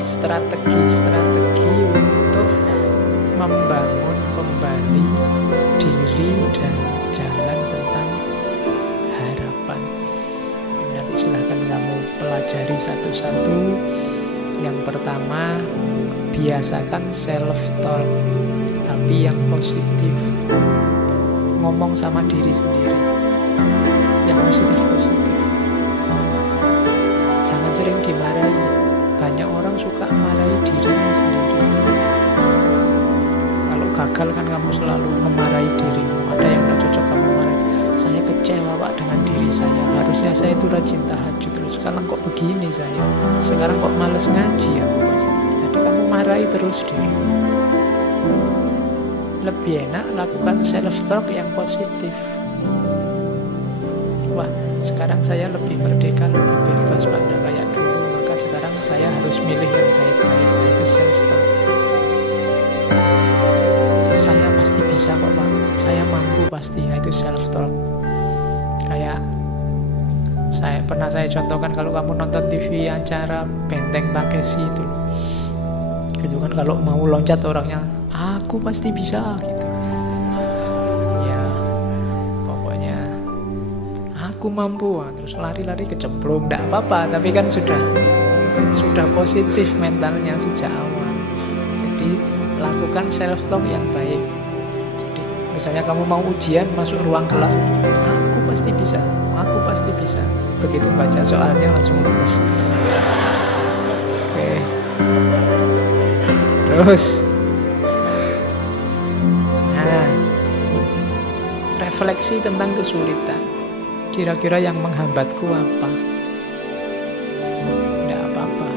strategi-strategi untuk membangun kembali diri dan jalan tentang harapan. Nanti silahkan kamu pelajari satu-satu. Yang pertama, biasakan self-talk, tapi yang positif. Ngomong sama diri sendiri yang positif-positif. Jangan sering dimarahi. Banyak orang suka marahi dirinya sendiri. Kalau gagal kan kamu selalu memarahi dirimu. Ada yang gak cocok kamu marahi. Saya kecewa Pak dengan diri saya. Harusnya saya itu rajin tahajud terus. Sekarang kok begini saya. Sekarang kok males ngaji aku. Jadi kamu marahi terus dirimu. Lebih enak lakukan self-talk yang positif. Wah, sekarang saya lebih merdeka, lebih bebas pada kayak dulu. Maka sekarang saya harus milih yang baik-baik. Nah, itu self-talk. Saya pasti bisa kok Pak. Saya mampu pasti. Nah, itu self-talk. Kayak saya contohkan kalau kamu nonton TV acara Benteng Takeshi itu kan kalau mau loncat orangnya, aku pasti bisa gitu. Ya, pokoknya aku mampu. Terus lari-lari kecemplung, enggak apa-apa, tapi kan sudah positif mentalnya sejak awal. Jadi lakukan self talk yang baik. Jadi misalnya kamu mau ujian masuk ruang kelas itu, aku pasti bisa. Begitu baca soalnya langsung lulus. Oke. Terus refleksi tentang kesulitan. Kira-kira yang menghambatku apa? Tidak apa-apa.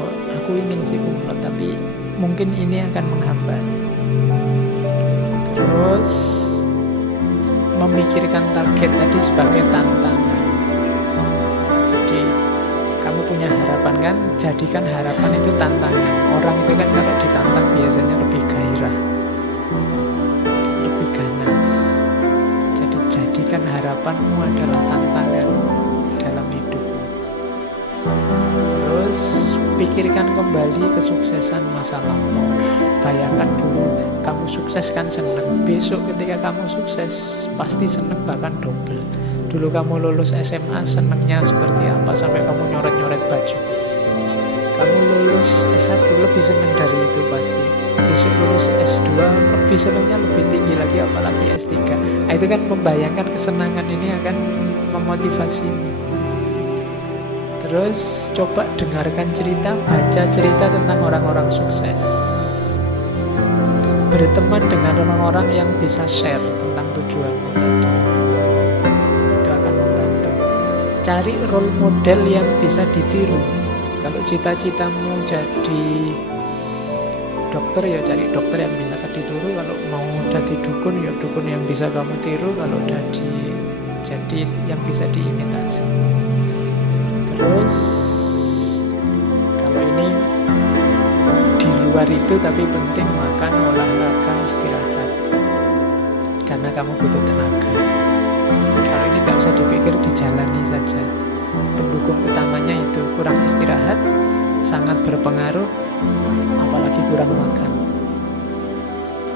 Oh, aku ingin sih kumlot, tapi mungkin ini akan menghambat. Terus memikirkan target tadi sebagai tantangan. Jadi kamu punya harapan kan? Jadikan harapan itu tantangan. Orang itu kan kalau ditantang biasanya lebih gairah, lebih ganas. Jadikan harapanmu adalah tantangan dalam hidup. Terus pikirkan kembali kesuksesan masa lampau. Bayangkan dulu kamu sukses kan seneng. Besok ketika kamu sukses pasti seneng bahkan double. Dulu kamu lulus SMA senengnya seperti apa sampai kamu nyoret-nyoret baju. Kamu lulus S1 lebih seneng dari itu pasti. Besok lulus S2 lebih senangnya lebih tinggi lagi, apalagi S3. Nah, itu kan membayangkan kesenangan ini akan memotivasi. Terus coba dengarkan cerita, baca cerita tentang orang-orang sukses. Berteman dengan orang-orang yang bisa share tentang tujuanmu tadi. Itu akan membantu. Cari role model yang bisa ditiru. Kalau cita-citamu jadi dokter ya cari dokter yang bisa ditiru. Kalau mau jadi dukun ya dukun yang bisa kamu tiru. Kalau jadi yang bisa diimitasi. Terus kalau ini di luar itu tapi penting, makan, olahraga, istirahat. Karena kamu butuh tenaga. Kalau ini tidak usah dipikir, dijalani saja. Pendukung utamanya itu kurang istirahat sangat berpengaruh, apalagi kurang makan.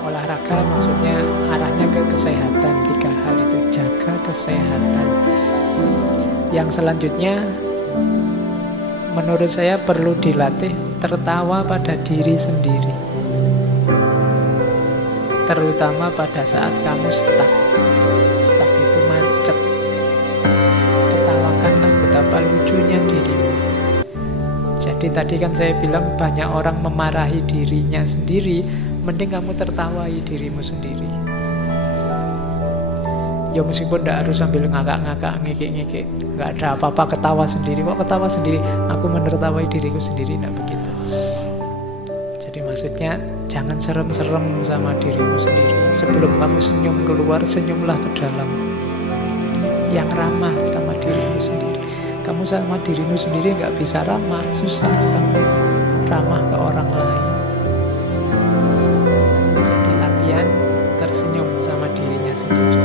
Olahraga maksudnya arahnya ke kesehatan. 3 hal itu, jaga kesehatan. Yang selanjutnya menurut saya perlu dilatih tertawa pada diri sendiri, terutama pada saat kamu stuck itu macet. Ketawakanlah betapa lucunya dirimu. Jadi tadi kan saya bilang banyak orang memarahi dirinya sendiri, mending kamu tertawai dirimu sendiri. Ya meskipun tidak harus sambil ngakak-ngakak, ngekek-ngekek, nggak ada apa-apa, ketawa sendiri. Kok ketawa sendiri? Aku menertawai diriku sendiri, tidak begitu. Jadi maksudnya jangan serem-serem sama dirimu sendiri. Sebelum kamu senyum keluar, senyumlah ke dalam. Yang ramah sama dirimu sendiri. Kamu sama dirimu sendiri nggak bisa ramah, susah kamu ramah ke orang lain. Jadi latihan tersenyum sama dirinya sendiri.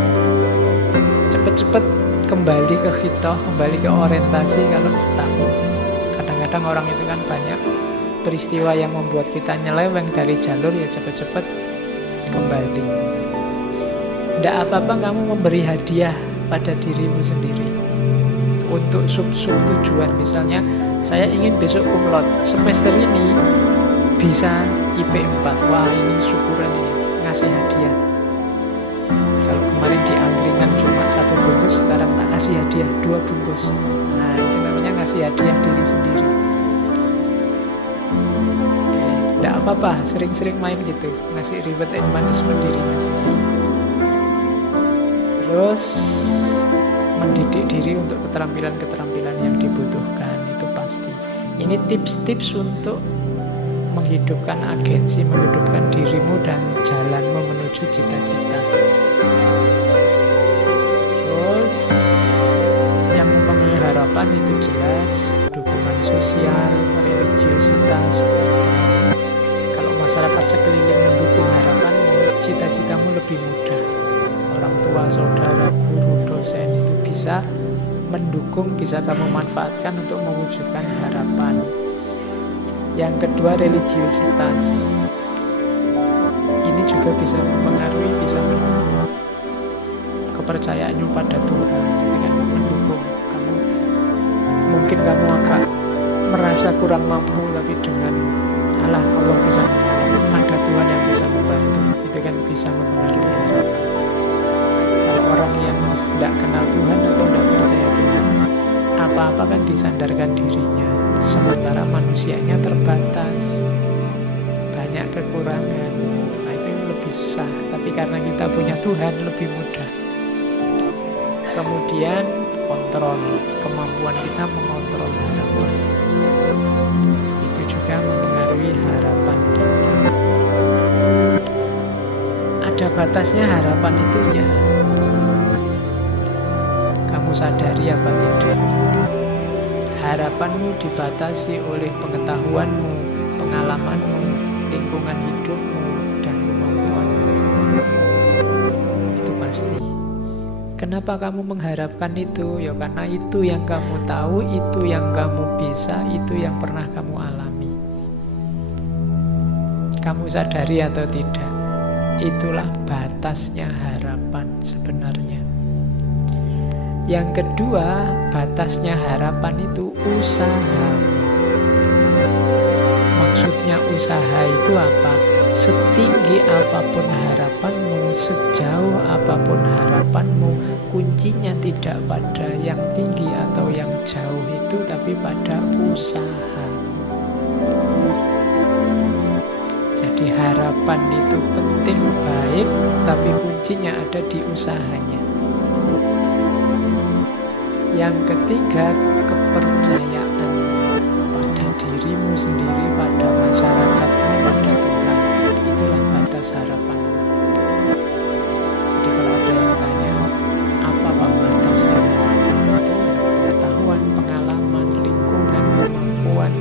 Cepet-cepet kembali ke khitoh, kembali ke orientasi kalau stuck. Kadang-kadang orang itu kan banyak peristiwa yang membuat kita nyeleweng dari jalur, ya cepat-cepat kembali. Tidak apa-apa kamu memberi hadiah pada dirimu sendiri untuk sub-sub tujuan. Misalnya saya ingin besok kumlot, semester ini bisa IP 4. Wah, ini syukuran, ini ngasih hadiah. Kalau kemarin di angkringan cuma 1 bungkus, sekarang tak kasih hadiah 2 bungkus. Nah, itu namanya ngasih hadiah diri sendiri. Tidak apa-apa, sering-sering main gitu, ngasih reward and punishment dirinya sendiri. Terus mendidik diri untuk keterampilan-keterampilan yang dibutuhkan, itu pasti. Ini tips-tips untuk menghidupkan agensi, menghidupkan dirimu dan jalanmu menuju cita-cita. Terus yang mempengaruhi harapan itu jelas dukungan sosial, religiositas. Kalau masyarakat sekeliling mendukung harapanmu, cita-citamu lebih mudah. Orang tua, saudara, guru, dosen itu bisa mendukung, bisa kamu manfaatkan untuk mewujudkan harapan. Yang kedua, religiositas. Ini juga bisa mempengaruhi, bisa mendukung kepercayaanmu pada Tuhan dengan mendukung kamu. Mungkin kamu agak merasa kurang mampu, tapi dengan Allah bisa, ada Tuhan yang bisa membantu. Itu kan bisa mempengaruhi harapan. Kalau orang yang tidak kenal Tuhan atau tidak percaya Tuhan, apa-apa kan disandarkan dirinya, sementara manusianya terbatas, banyak kekurangan. Nah, itu lebih susah. Tapi karena kita punya Tuhan, lebih mudah. Kemudian kontrol, kemampuan kita mengontrol harapan, itu juga mempengaruhi harapan kita. Ada batasnya harapan itu, ya. Kamu sadari apa tidak? Harapanmu dibatasi oleh pengetahuanmu, pengalamanmu, lingkungan hidupmu, dan kemampuanmu. Itu pasti. Kenapa kamu mengharapkan itu? Ya karena itu yang kamu tahu, itu yang kamu bisa, itu yang pernah kamu alami. Kamu sadari atau tidak? Itulah batasnya harapan sebenarnya. Yang kedua, batasnya harapan itu usaha. Maksudnya usaha itu apa? Setinggi apapun harapanmu, sejauh apapun harapanmu, kuncinya tidak pada yang tinggi atau yang jauh itu, tapi pada usaha. Jadi harapan itu penting, baik, tapi kuncinya ada di usahanya. Yang ketiga, kepercayaan pada dirimu sendiri, pada masyarakatmu, pada Tuhan. Itulah batas harapan. Jadi kalau ada yang tanya, apa batas harapan? Itu pengetahuan, pengalaman, lingkungan, kemampuan,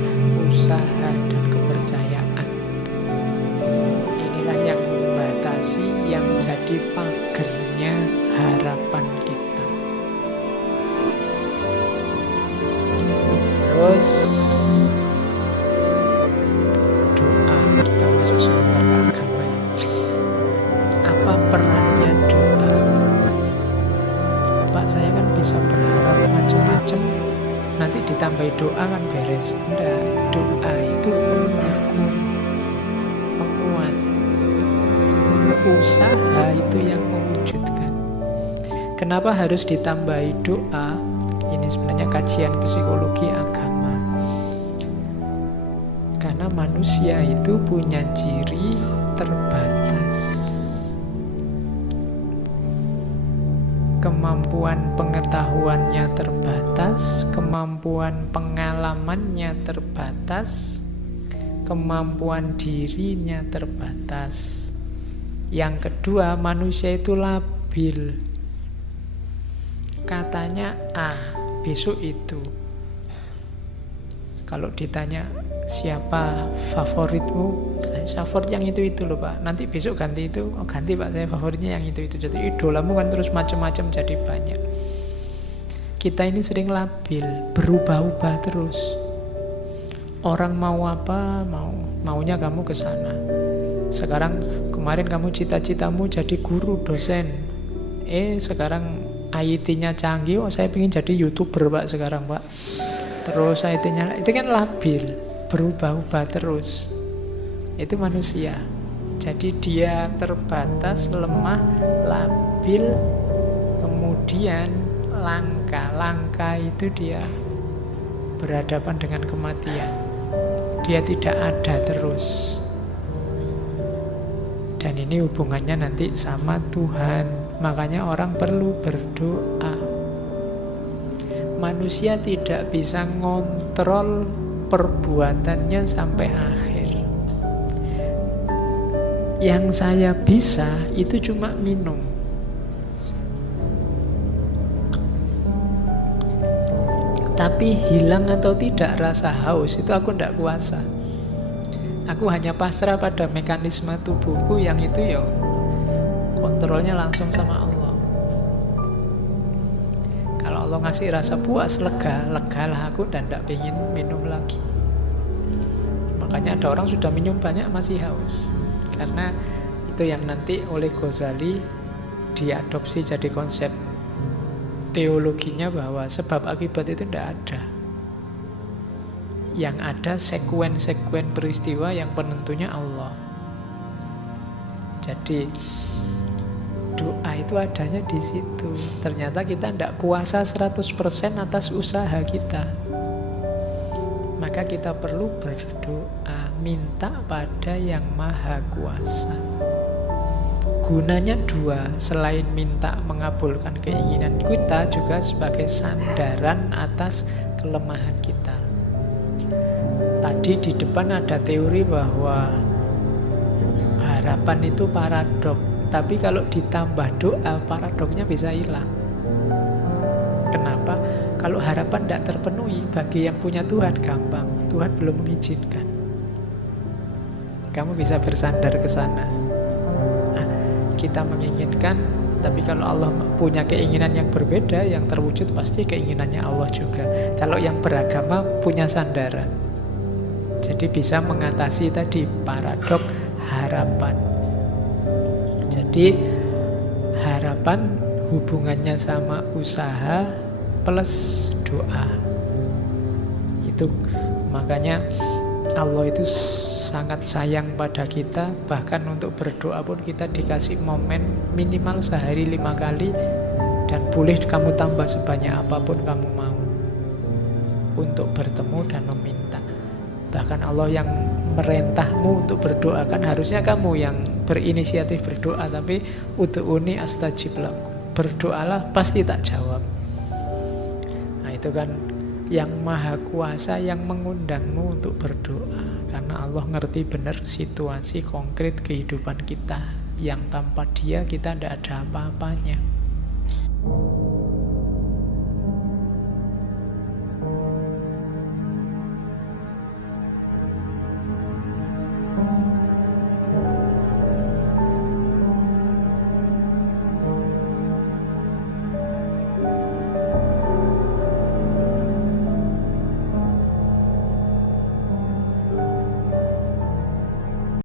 usaha, dan kepercayaan. Inilah yang membatasi, yang jadi pagernya harapan kita. Terus doa, kita masuk sebentar ke agama ya. Apa perannya doa? Pak, saya kan bisa berharap macam-macam, nanti ditambahi doa kan beres. Enggak, doa itu pendukung, penguat. Usaha itu yang mewujudkan. Kenapa harus ditambahi doa? Ini sebenarnya kajian psikologi agama. Karena manusia itu punya ciri terbatas. Kemampuan pengetahuannya terbatas, kemampuan pengalamannya terbatas, kemampuan dirinya terbatas. Yang kedua, manusia itu labil. Katanya A, besok itu. Kalau ditanya siapa favoritmu, saya favorit yang itu loh Pak. Nanti besok ganti itu, oh ganti Pak, saya favoritnya yang itu. Jadi idolamu kan terus macam-macam jadi banyak. Kita ini sering labil, berubah-ubah terus. Orang mau apa, maunya kamu ke sana. Sekarang kemarin kamu cita-citamu jadi guru, dosen. Sekarang IT-nya canggih, saya ingin jadi YouTuber Pak sekarang Pak. Terus IT-nya, itu kan labil, berubah-ubah terus. Itu manusia. Jadi dia terbatas, lemah, labil, kemudian langka itu dia berhadapan dengan kematian. Dia tidak ada terus. Dan ini hubungannya nanti sama Tuhan. Makanya orang perlu berdoa. Manusia tidak bisa ngontrol perbuatannya sampai akhir. Yang saya bisa itu cuma minum. Tapi hilang atau tidak rasa haus itu aku tidak kuasa. Aku hanya pasrah pada mekanisme tubuhku yang itu ya kontrolnya langsung sama Allah. Kalau Allah ngasih rasa puas, legalah aku dan tidak ingin minum lagi. Makanya ada orang sudah minum banyak masih haus. Karena itu yang nanti oleh Ghazali diadopsi jadi konsep teologinya bahwa sebab akibat itu tidak ada. Yang ada sekuen-sekuen peristiwa yang penentunya Allah. Jadi doa itu adanya di situ. Ternyata kita tidak kuasa 100% atas usaha kita. Maka kita perlu berdoa, minta pada yang maha kuasa. Gunanya dua, selain minta mengabulkan keinginan kita, juga sebagai sandaran atas kelemahan kita. Tadi di depan ada teori bahwa harapan itu paradok, tapi kalau ditambah doa, paradoknya bisa hilang. Kenapa? Kalau harapan tidak terpenuhi, bagi yang punya Tuhan gampang. Tuhan belum mengizinkan. Kamu bisa bersandar ke sana. Kita menginginkan, tapi kalau Allah punya keinginan yang berbeda, yang terwujud pasti keinginannya Allah juga. Kalau yang beragama punya sandaran, jadi bisa mengatasi tadi paradok harapan. Jadi harapan hubungannya sama usaha plus doa. Itu makanya Allah itu sangat sayang pada kita. Bahkan untuk berdoa pun kita dikasih momen minimal sehari 5 kali. Dan boleh kamu tambah sebanyak apapun kamu mau untuk bertemu dan meminta. Bahkan Allah yang merintahmu untuk berdoa, kan harusnya kamu yang berinisiatif berdoa. Tapi ud'uni astajib lakum, berdoalah pasti tak jawab. Nah itu kan yang maha kuasa yang mengundangmu untuk berdoa. Karena Allah ngerti benar situasi konkret kehidupan kita, yang tanpa dia kita tidak ada apa-apanya.